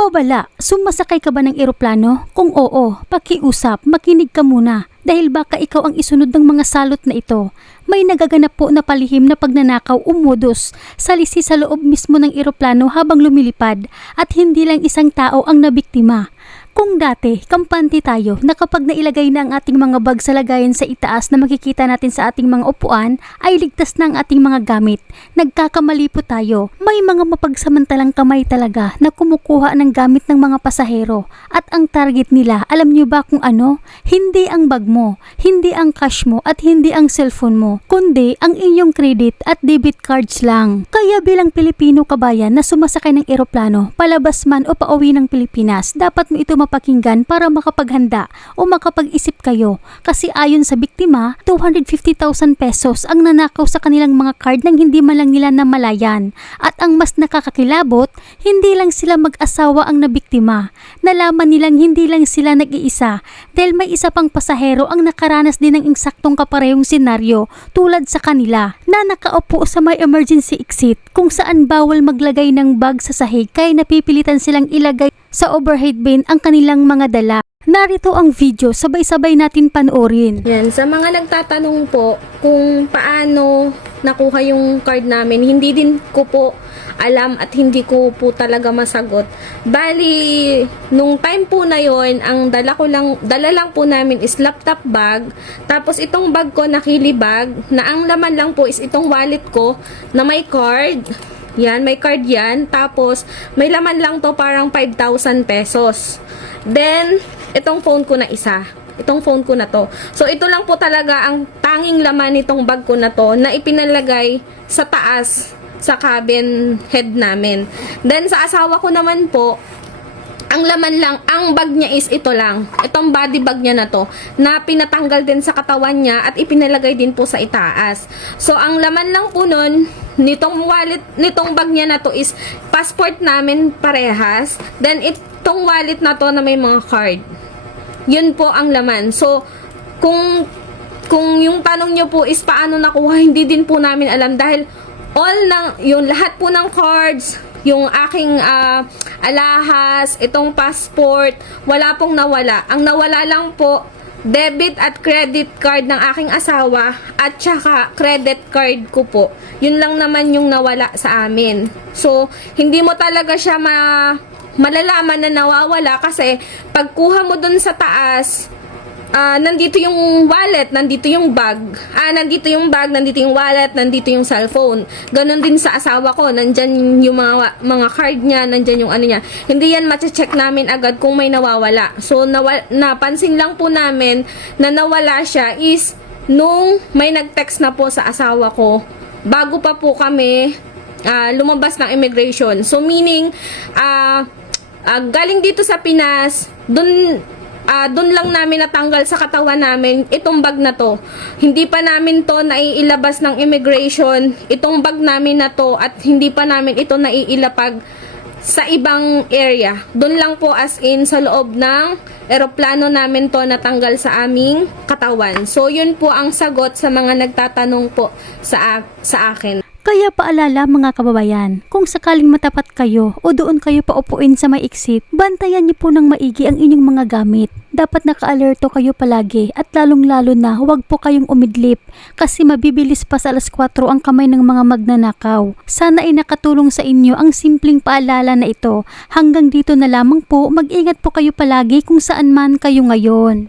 Babala, sumasakay ka ba ng eroplano? Kung oo, pakiusap, makinig ka muna. Dahil baka ikaw ang isunod ng mga salot na ito. May nagaganap po na palihim na pagnanakaw o modus sa lisi sa loob mismo ng eroplano habang lumilipad at hindi lang isang tao ang nabiktima. Kung dati, kampante tayo na kapag nailagay na ang ating mga bag sa lagayan sa itaas na makikita natin sa ating mga upuan, ay ligtas na ang ating mga gamit. Nagkakamali po tayo. May mga mapagsamantalang kamay talaga na kumukuha ng gamit ng mga pasahero. At ang target nila, alam nyo ba kung ano? Hindi ang bag mo, hindi ang cash mo at hindi ang cellphone mo, kundi ang inyong credit at debit cards lang. Kaya bilang Pilipino kabayan na sumasakay ng eroplano, palabas man o pauwi ng Pilipinas, dapat mo ito mapakinggan para makapaghanda o makapag-isip kayo kasi ayon sa biktima, 250,000 pesos ang nanakaw sa kanilang mga card nang hindi man lang nila namalayan. At ang mas nakakakilabot, hindi lang sila mag-asawa ang nabiktima. Nalaman nilang hindi lang sila nag-iisa dahil may isa pang pasahero ang nakaranas din ng insaktong kaparehong senaryo tulad sa kanila na nakaupo sa may emergency exit kung saan bawal maglagay ng bag sa sahig kaya napipilitan silang ilagay sa overhead bin ang kanilang mga dala. Narito ang video, sabay-sabay natin panoorin. Yan, sa mga nagtatanong po kung paano nakuha yung card namin, hindi din ko po alam at hindi ko po talaga masagot. Bali, nung time po na yon, ang dala lang po namin is laptop bag, tapos itong bag ko nakili bag, na ang laman lang po is itong wallet ko na may card. Yan, may card yan. Tapos, may laman lang to parang 5,000 pesos. Then, itong phone ko na isa. Itong phone ko na to. So, ito lang po talaga ang tanging laman nitong bag ko na to na ipinalagay sa taas sa cabin head namin. Then, sa asawa ko naman po, ang laman lang, ang bag niya is ito lang. Itong body bag niya na to, na pinatanggal din sa katawan niya at ipinalagay din po sa itaas. So, ang laman lang po nun, nitong wallet, nitong bag niya na to is passport namin parehas. Then, itong wallet na to na may mga card. Yun po ang laman. So, kung yung tanong nyo po is paano nakuha, hindi din po namin alam dahil yung lahat po ng cards, yung aking alahas, itong passport, wala pong nawala. Ang nawala lang po, debit at credit card ng aking asawa at saka credit card ko po. Yun lang naman yung nawala sa amin. So, hindi mo talaga siya malalaman na nawawala kasi pagkuha mo dun sa taas, nandito yung wallet, nandito yung bag. Nandito yung bag, nandito yung wallet, nandito yung cellphone. Ganon din sa asawa ko, nandyan yung mga card niya, nandyan yung ano niya. Hindi yan mache-check namin agad kung may nawawala. So, napansin lang po namin na nawala siya is nung may nag-text na po sa asawa ko, bago pa po kami lumabas ng immigration. So, meaning, galing dito sa Pinas, dun lang namin natanggal sa katawan namin itong bag na to. Hindi pa namin to naiilabas ng immigration, itong bag namin na to, at hindi pa namin ito naiilapag sa ibang area. Dun lang po as in sa loob ng eroplano namin to natanggal sa aming katawan. So yun po ang sagot sa mga nagtatanong po sa akin. Kaya paalala mga kababayan, kung sakaling matapat kayo o doon kayo paupuin sa may exit, bantayan niyo po ng maigi ang inyong mga gamit. Dapat naka-alerto kayo palagi at lalong-lalo na huwag po kayong umidlip kasi mabibilis pa sa 4:00 ang kamay ng mga magnanakaw. Sana ay nakatulong sa inyo ang simpleng paalala na ito. Hanggang dito na lamang po, mag-ingat po kayo palagi kung saan man kayo ngayon.